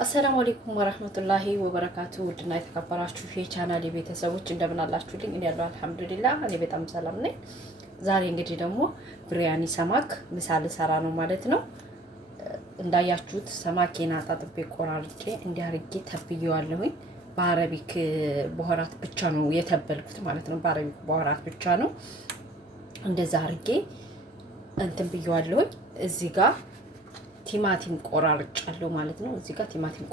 አሰላሙ አለይኩም ወራህመቱላሂ ወበረካቱ። ውድና የተከበራችሁ የቻናሌ ቤተሰቦች እንደምን አላችሁልኝ? እኔ ያለው አልሐምዱሊላህ እኔ በጣም ሰላም ነኝ። ዛሬ እንግዲህ ደግሞ ብሪያኒ ሰማክ ምሳ ልሰራ ነው ማለት ነው። እንዳያችሁት ሰማኬን አጣጥቤ ቆራርጬ እንዲህ አድርጌ ተብዬዋለሁኝ። በአረቢክ በኋራት ብቻ ነው የተበልኩት ማለት ነው። በአረቢክ በኋራት ብቻ ነው እንደዛ አድርጌ እንትን ብዬዋለሁኝ። እዚህ ጋር ቲማቲም ቆራርጫለሁ ማለት ነው። እዚህ ጋር ቲማቲም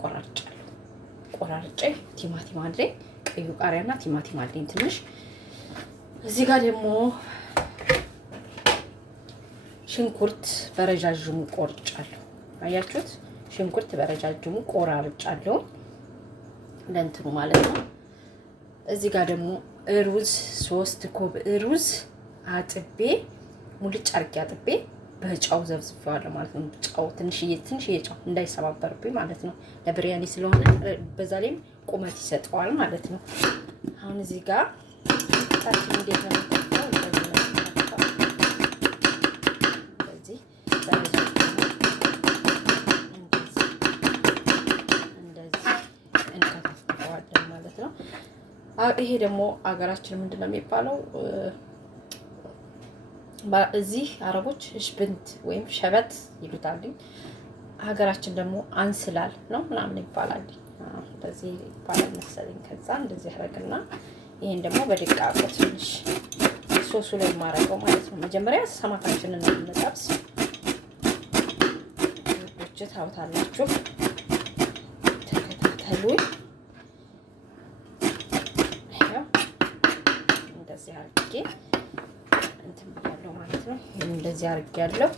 ቆራርጬ ቲማቲም አለኝ፣ ቀዩ ቃሪያና ቲማቲም አለኝ ትንሽ። እዚህ ጋር ደግሞ ሽንኩርት በረጃጅሙ ቆርጫለሁ። አያችሁት? ሽንኩርት በረጃጅሙ ቆራርጫለሁ ለእንትኑ ማለት ነው። እዚህ ጋር ደግሞ ሩዝ 3 ኮብ ሩዝ አጥቤ ሙልጭ አርጌ አጥቤ በጫው ዘብዝፌዋለሁ ማለት ነው። ጫው ትንሽዬ ጫው እንዳይሰባበርብኝ ማለት ነው። ለብሪያኒ ስለሆነ በዛ ላይም ቁመት ይሰጠዋል ማለት ነው። አሁን እዚህ ጋር ታችን እንዴት ነው እንከታተፈዋለን ማለት ነው። ይሄ ደግሞ አገራችን ምንድነው የሚባለው? እዚህ አረቦች ሽብንት ወይም ሸበት ይሉታል። ሀገራችን ደግሞ አንስላል ነው ምናምን ይባላል። በዚህ ይባላል መሰለኝ። ከዛ እንደዚህ አረግና ይሄን ደግሞ በድቃቁ ትንሽ ሶሱ ላይ ማረገው ማለት ነው። መጀመሪያ ሰማካችንን ነው የምንጠብስ። ወጭ ታውታላችሁ፣ ተከታተሉኝ። ይሄው እንደዚህ አድርጌ እንትን ብያለሁ ማለት ነው። እንደዚህ አድርጌያለሁ።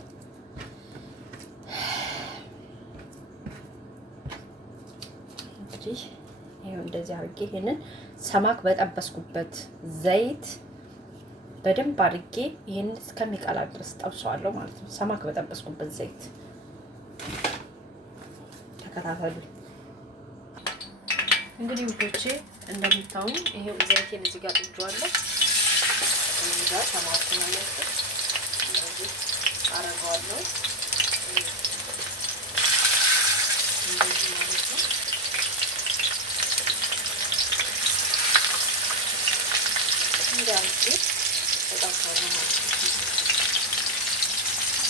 እንግዲህ ይሄው እንደዚህ አድርጌ ይሄንን ሰማክ በጠበስኩበት ዘይት በደንብ አድርጌ ይሄንን እስከሚቀላ ድረስ ጠብሰዋለሁ ማለት ነው። ሰማክ በጠበስኩበት ዘይት ተከታተሉ። እንግዲህ ውዶቼ እንደምታውቁ ይሄው ዘይቴን እዚህ ጋር ጥጄዋለሁ። እዚህ ጋር ሰማኩ ማለት ነው። እንደዚህ አረጋዋለሁ እንደዚህ ማለት ነው። እንዳንቺ በጣም ካለ ማለት ነው።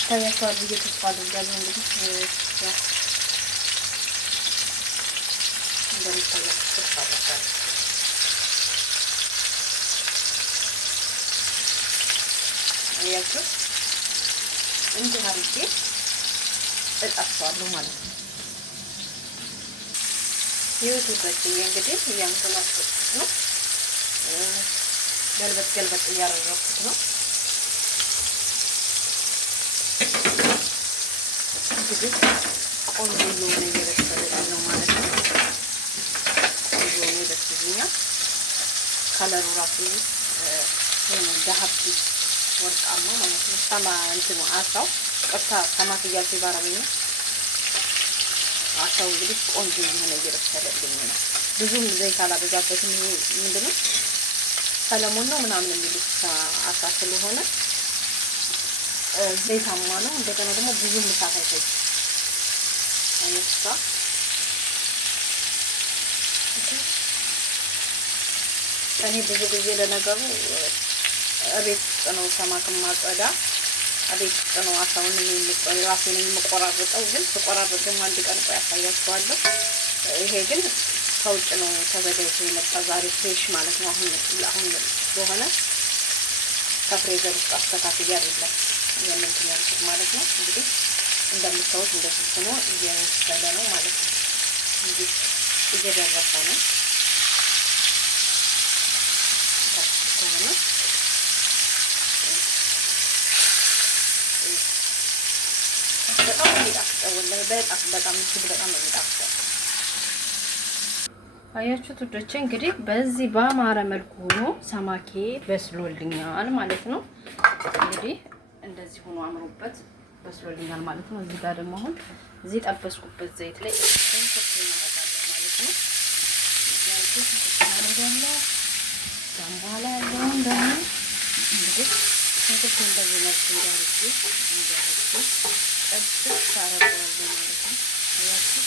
ታያችኋል ብዬ ተስፋ አደርጋለሁ። እንግዲህ ያ እንደሚታያችሁ ተስፋ አደርጋለሁ። አያችሁ እንዲህ አድርጌ እጠብሰዋለሁ ማለት ነው። ይወጡበት እንግዲህ እያንተናፈኩት ነው። ገልበጥ እያደረኩት ነው። እንግዲህ ቆንጆ የሆነ እየበሰለ ነው ማለት ነው። ቆንጆ የሆነ ይበስልኛል። ከለሩ ራሱ ዳሀቢ ወርቃማ ማለት ነው። ሰማ እንትኑ አሳው ቀጥታ ሰማት እያልኩ ባረበኝ አሳው እንግዲህ ቆንጆ የሆነ እየበሰለልኝ ነው። ብዙም ዘይት አላበዛበትም። ይሄ ምንድነው ሰለሞን ነው ምናምን የሚሉት አሳ ስለሆነ ዘይታማ ነው። እንደገና ደግሞ ብዙም እሳት አይፈጅም። አይነሳ እኔ ብዙ ጊዜ ለነገሩ እቤት ውስጥ ነው ሰማክ ማጸዳ። እቤት ውስጥ ነው አሳውን ራሴን የምቆራርጠው። ግን ተቆራርጠው ደግሞ አንድ ቀን ቆይ ያሳያችኋለሁ። ይሄ ግን ከውጭ ነው ተዘጋጅቶ የመጣ ዛሬ ፍሬሽ ማለት ነው። አሁን በሆነ ከፍሬዘር ውስጥ አስተካክዬ አይደለም የምንትን ያልኩት ማለት ነው። እንግዲህ እንደምታዩት እንደዚህ ሆኖ እየበሰለ ነው ማለት ነው። እንግዲህ እየደረሰ ነው ከሆነ በጣም የሚጣፍጠው ወላሂ በጣም እጅግ በጣም የሚጣፍጠው። አያችሁት ውዶቼ እንግዲህ በዚህ በአማረ መልኩ ሆኖ ሰማኬ በስሎልኛል ማለት ነው። እንግዲህ እንደዚህ ሆኖ አምሮበት በስሎልኛል ማለት ነው። እዚህ ጋር ደግሞ አሁን እዚህ ጠበስኩበት ዘይት ላይ ሽንኩርት እናደርጋለን ማለት ነው። እዚህ ሽንኩርት እናደርጋለን። ከዛም በኋላ ያለውን ደግሞ እንግዲህ ሽንኩርት እንደዚህ መልክ እንዲያርጉ ጠብስ አደርጋለሁ ማለት ነው። አያችሁ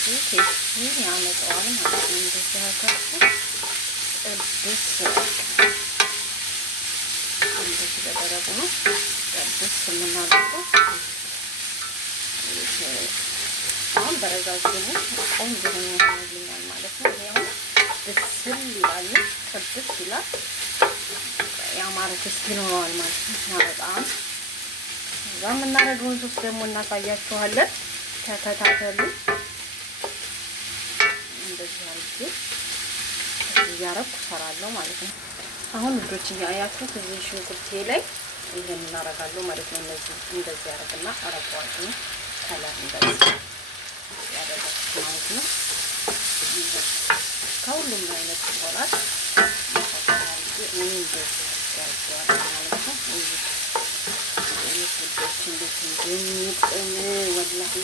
ራሱ ቴስቱን ያመጣዋል ማለት ነው። እንደዚህ አድርጋችሁ ጥብስ እንደዚህ በደረቁ ነው ጥብስ የምናደርገው። አሁን በረዛዝሙ ቆንጆ ሆኖ ያሳልኛል ማለት ነው። ይሄ አሁን ብስል ይላል፣ ጥብስ ይላል፣ ያማረ ቴስት ይኖረዋል ማለት ነው። በጣም እዛ የምናደርገውን ሶስ ደግሞ እናሳያችኋለን። ተከታተሉ። እንደዚህ አድርጌ እያረኩ እሰራለሁ ማለት ነው። አሁን ልጆች እያያችሁት እዚህ ሽንኩርቴ ላይ ይሄን እናደርጋለሁ ማለት ነው። እንደዚህ ያደርግና አረጋዋለሁ። ከለር እንደዚህ ያደረኩት ማለት ነው። ከሁሉም አይነት ይሆናል። እንደዚህ ያደርገዋለሁ ማለት ነው። ወላሂ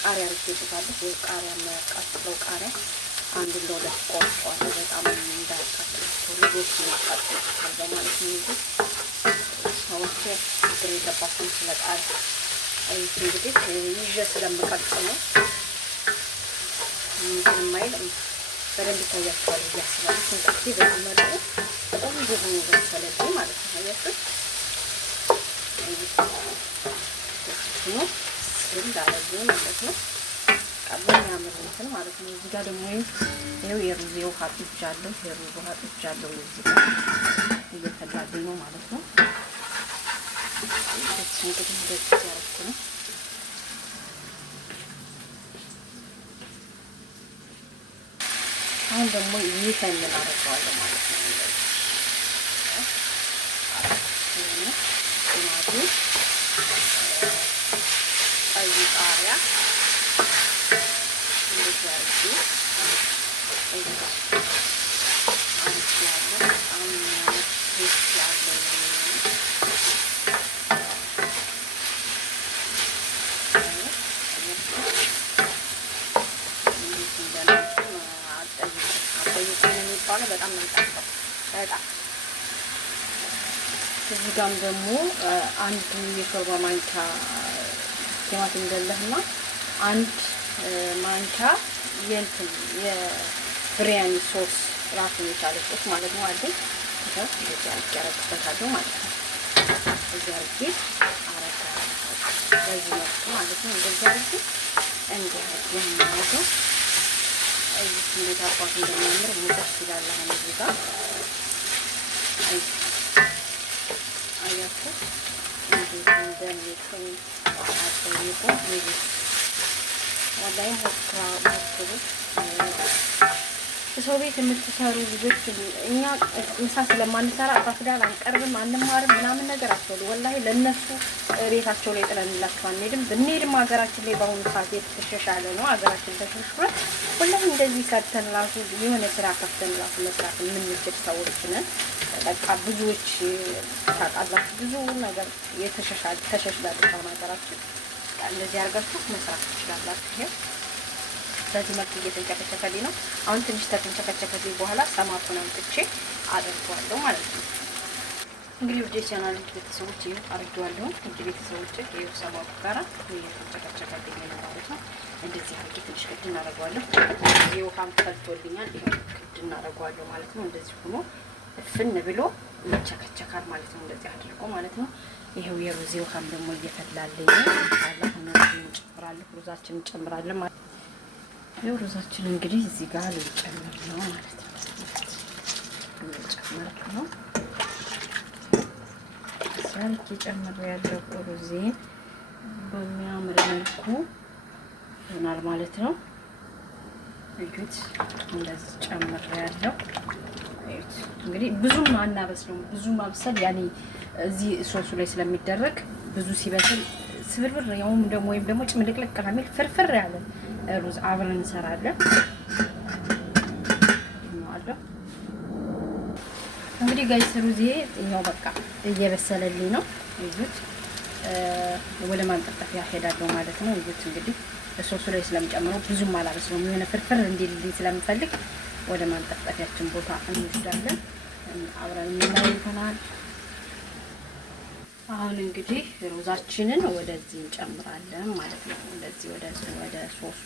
ቃሪያ አድርጌበታለሁ። ቃሪያ የሚያቃጥለው ቃሪያ አንድ ለሁለት ቆርጠዋለሁ። በጣም እንዳያቃጥላቸው ልጆች ያቃጥላቸዋል በማለት ነው እንጂ ሰዎች ችግር የለባቸውም ስለ ቃሪያ። አይት እንግዲህ ይዤ ስለምቀርጽ ነው ምንም አይልም። በደንብ ይታያቸዋል እያስባል ሽንኩርቴ በዚህ መልኩ ቆንጆ ሆኖ በሰለልኝ ማለት ነው። አያችሁ ነው ስል አለኝ ማለት ነው። ቀለም ያምር እንትን ማለት ነው። እዚህ ጋር ደግሞ ይሄው የሩዝ ውሃ ጥጃለሁ። የሩዝ ውሃ ጥጃለሁ። እዚህ ጋር እየፈላልኝ ነው ማለት ነው። እንግዲህ እንደዚህ ያደረኩ ነው። አሁን ደግሞ ይሄን እናደርገዋለሁ ማለት ነው። እንደዚህ ቀይ ቃሪያ እንደዚህ አድርጌ በጣም ነው የሚጣፍጠው። በጣም እዚህ ጋርም ደግሞ አንድ የሾርባ ማንኪያ ቲማቲም እንደለህና አንድ ማንኪያ የብሪያኒ ሶስ ራሱን የቻለ ሶስ ማለት ነው አለ። እንደዚህ አድርጌ አረግበታለሁ ማለት ነው። እዚህ አድርጌ አረጋለሁ በዚህ መልኩ ማለት ነው። እንደዚህ አድርጌ እንደዚህ እዚህ እንዴት አባቱ እንደሚያምር ሙቀት ይላል። አሁን እዚህ ጋር አያችሁ እንዴት እንደሚጥም አጥይቆ ይሄ ወላሂ ሞክሩ። ሰው ቤት የምትሰሩ ልጆች እኛ ምሳ ስለማንሰራ አባፍዳል አንቀርብም አንማርም ምናምን ነገር አትበሉ። ወላሂ ለነሱ ቤታቸው ላይ ጥለንላቸው አንሄድም። ብንሄድም ሀገራችን ላይ በአሁኑ ሰዓት የተሻሻለ ነው። ሀገራችን ተሽሽሯል። ወላሂ እንደዚህ ሰርተን ራሱ የሆነ ስራ ከፍተን ራሱ መስራት የምንችል ሰዎች ነን። በቃ ብዙዎች ታውቃላችሁ፣ ብዙ ነገር ተሻሽላለች አሁን ሀገራችን። እንደዚህ አድርጋችሁ መስራት ትችላላችሁ። ይሄ በዚህ መልኩ እየተንጨከቸከልኝ ነው። አሁን ትንሽ ተንጨከቸከልኝ በኋላ ሰማቱን አምጥቼ አደርገዋለሁ ማለት ነው። እንግዲህ ወደ ቻናል ቤተሰቦች ይሄ አድርገዋለሁ። እንግዲህ ቤተሰቦች ይሄ ሰማቱ ጋራ እየተንጨከቸከልኝ ነው ማለት ነው። እንደዚህ አድርጌ ትንሽ ክድ እናደርገዋለሁ። እዚህ ውሃም ፈልቶልኛል። ይሄ ክድ እናደርገዋለሁ ማለት ነው። እንደዚህ ሆኖ ፍን ብሎ ይቸከቸካል ማለት ነው። እንደዚህ አድርጎ ማለት ነው። ይሄው የሩዝ ውሃም ደግሞ እየፈላልኝ ነው። አላህ እንጨምራለን፣ ሩዛችንን እንጨምራለን ማለት ነው። ይሄው ሩዛችን እንግዲህ እዚህ ጋር ልጨምር ነው ማለት ነው። ልጨምር ነው ሳልክ ጨምር ያለው ሩዜን በሚያምር መልኩ ይሆናል ማለት ነው። እዩት፣ እንደዚህ ጨምር ያለው እንግዲህ ብዙም አናበስለውም። ብዙ ማብሰል ያኔ እዚህ ሶሱ ላይ ስለሚደረግ ብዙ ሲበስል ስብርብር ያውም ደግሞ ወይም ደግሞ ጭምልቅልቅ ከሚል ፍርፍር ያለ ሩዝ አብረን እንሰራለን። እንግዲህ ጋይስ ሩዜ ይሄው በቃ እየበሰለልኝ ነው። እዩት፣ ወደ ማንጠፍጠፊያ ሄዳለሁ ማለት ነው። እዩት እንግዲህ ሶሱ ላይ ስለምጨምረው ብዙም አላበስለውም። የሆነ ፍርፍር እንዲልልኝ ስለምፈልግ ወደ ማንጠፍጠፊያችን ቦታ እንወስዳለን። አብረን የምናየው ይሆናል። አሁን እንግዲህ ሩዛችንን ወደዚህ እንጨምራለን ማለት ነው። እንደዚህ ወደ ሶሱ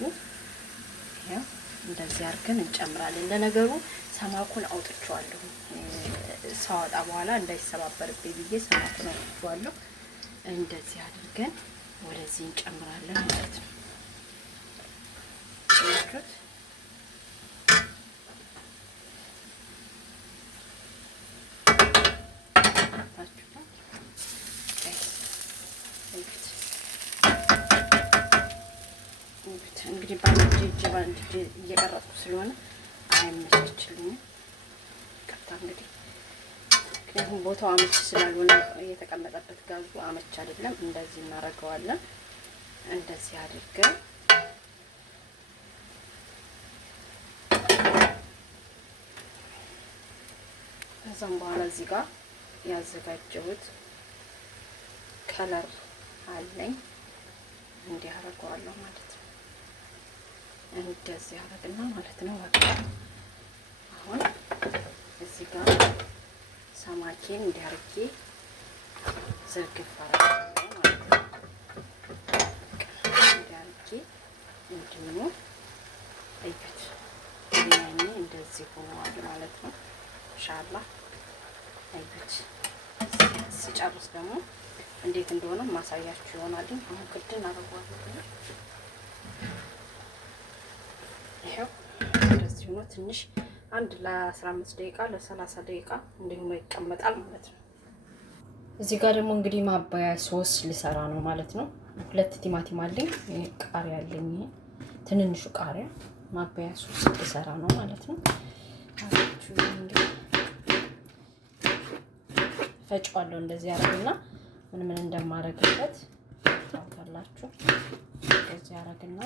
ያው እንደዚህ አድርገን እንጨምራለን። ለነገሩ ሰማኩን አውጥቼዋለሁ ሳወጣ በኋላ እንዳይሰባበርብኝ ብዬ ሰማኩን አውጥቼዋለሁ። እንደዚህ አድርገን ወደዚህ እንጨምራለን ማለት ነው። እንግዲህ ባንድ እጅ እየቀረጥኩ ስለሆነ አይመችልኝም። ቀጥታ እንግዲህ ምክንያቱም ቦታው አመች ስላልሆነ የተቀመጠበት ጋዙ አመች አይደለም። እንደዚህ እናደርገዋለን። እንደዚህ አድርገን ከዛም በኋላ እዚህ ጋር ያዘጋጀሁት ከለር አለኝ። እንዲህ አደርገዋለሁ ማለት ነው። እንደዚህ አደርግና ማለት ነው። በቃ አሁን እዚህ ጋር ሰማኬን እንዲህ አድርጌ ዘርግፍ አደርጋለሁ ማለት ነው። እንዲህ አድርጌ እንዲሁ እዩት። ያኔ እንደዚህ ሆኗል ማለት ነው። ኢንሻአላህ እዩት። ሲጨርስ ደግሞ እንዴት እንደሆነ ማሳያችሁ ይሆናል። አሁን ክድን አደርገዋለሁ። ይሄው እንደዚህ ሆኖ ትንሽ አንድ ለ15 ደቂቃ ለ30 ደቂቃ እንዲሁ ይቀመጣል ማለት ነው። እዚህ ጋር ደግሞ እንግዲህ ማባያ ሶስ ልሰራ ነው ማለት ነው። 2 ቲማቲም አለኝ፣ ቃሪያ አለኝ፣ ትንንሹ ቃሪያ ማባያ ሶስ ልሰራ ነው ማለት ነው። አሁን እንግዲህ ፈጫዋለሁ። እንደዚህ አረግና ምን እንደማረግበት ታውቃላችሁ። እንደዚህ አረግና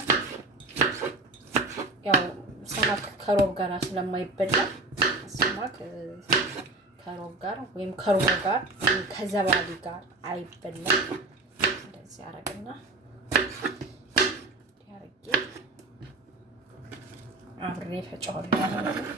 ያው ሰማክ ከሮብ ጋር ስለማይበላ ሰማክ ከሮብ ጋር ወይም ከሩዝ ጋር ከዘባዲ ጋር አይበላም። እንደዚህ አረግና ያርጌ አብሬ ፈጫዋለሁ ማለት ነው።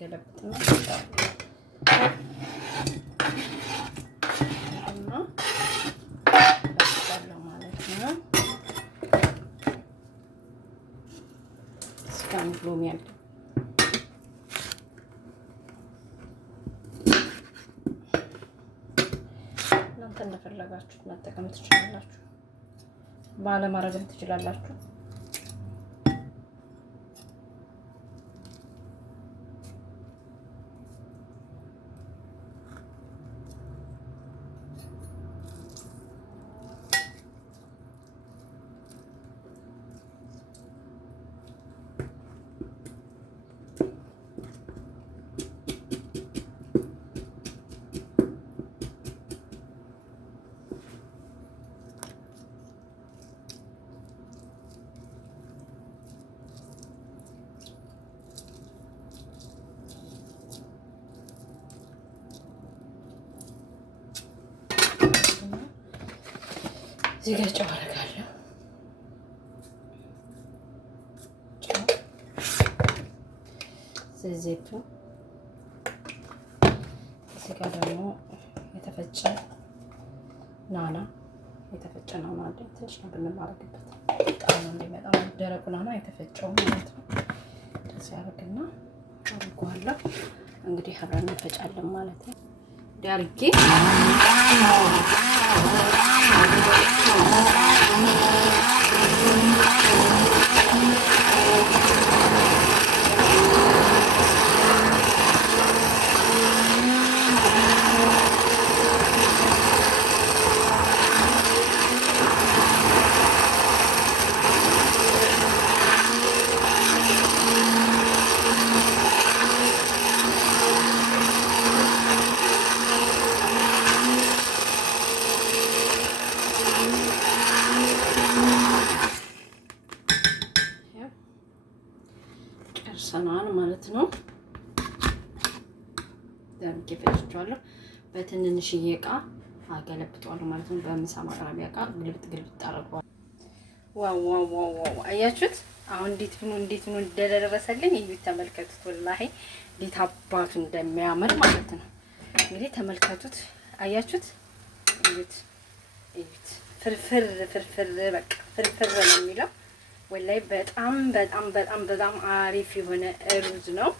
ገለብጥና ማለት ነው። እስካሁን ሎሚ ያለ እናንተ እንደፈለጋችሁ መጠቀም ትችላላችሁ፣ ባለማድረግም ትችላላችሁ። እዚህ ጋር ጨው አደርጋለሁ። ዘይቱ እዚህ ጋር ደግሞ የተፈጨ ናና አለ። ትንሽ ነው ብንማረግበት ጣም እንዲመጣ ደረቁ ናና የተፈጨው ማለት ነው። እንደዚህ አደርግና አድርጓለሁ። እንግዲህ አብረን እንፈጫለን ማለት ነው። ዳርጌ የተወሰነዋን ማለት ነው ደምቄ ፈጭቼዋለሁ። በትንንሽዬ እቃ አገለብጠዋለሁ ማለት ነው። በምሳ ማቅረቢያ እቃ ግልብጥ አደርገዋለሁ። ዋው ዋው ዋው ዋው! አያችሁት? አሁን እንዴት ነው እንደደረሰልኝ እዩት፣ ተመልከቱት። ወላሂ እንዴት አባቱ እንደሚያምር ማለት ነው። እንግዲህ ተመልከቱት፣ አያችሁት? እዩት እዩት። ፍርፍር በቃ ፍርፍር ነው የሚለው። ወላሂ በጣም በጣም በጣም በጣም አሪፍ የሆነ ሩዝ ነው።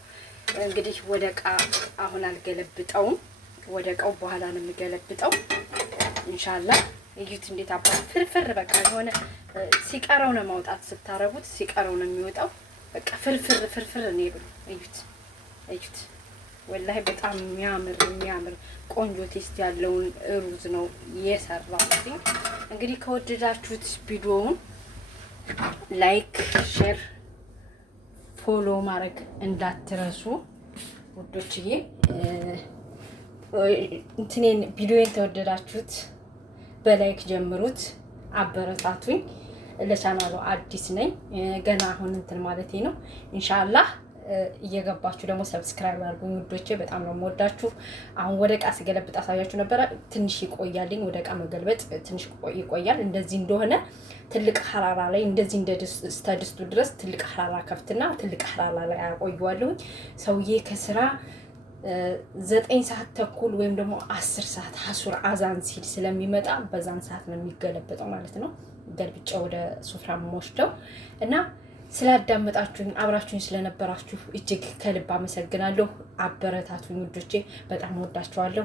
እንግዲህ ወደ እቃ አሁን አልገለብጠውም፣ ወደ እቃው በኋላ ነው የሚገለብጠው ኢንሻአላህ። እዩት እንዴት አባቱ ፍርፍር በቃ የሆነ ሲቀረው ነው ማውጣት፣ ስታረጉት ሲቀረው ነው የሚወጣው። በቃ ፍርፍር ነው ይብሉ። እዩት እዩት። ወላሂ በጣም የሚያምር ቆንጆ ቴስት ያለውን ሩዝ ነው የሰራሁት። እንግዲህ ከወደዳችሁት ቪዲዮውን ላይክ፣ ሼር፣ ፎሎ ማድረግ እንዳትረሱ ውዶችዬ። ቪዲዮን ተወደዳችሁት በላይክ ጀምሩት፣ አበረታቱኝ። ለቻናሉ አዲስ ነኝ ገና አሁን ማለቴ ነው። ኢንሻአላህ እየገባችሁ ደግሞ ሰብስክራይብ አድርጉኝ ውዶቼ። በጣም ነው የምወዳችሁ። አሁን ወደ እቃ ሲገለብጥ አሳያችሁ ነበረ። ትንሽ ይቆያልኝ፣ ወደ እቃ መገልበጥ ትንሽ ይቆያል። እንደዚህ እንደሆነ ትልቅ ሐራራ ላይ እንደዚህ እንደ ድስቱ ድረስ ትልቅ ሐራራ ከፍትና ትልቅ ሐራራ ላይ አቆየዋለሁ። ሰውዬ ከስራ 9 ሰዓት ተኩል ወይም ደግሞ 10 ሰዓት ሐሱር አዛን ሲል ስለሚመጣ በዛን ሰዓት ነው የሚገለበጠው ማለት ነው። ገልብጬ ወደ ሱፍራ ወስደው እና ስላዳመጣችሁኝ አብራችሁኝ ስለነበራችሁ እጅግ ከልብ አመሰግናለሁ። አበረታቱኝ ውዶቼ፣ በጣም ወዳችኋለሁ።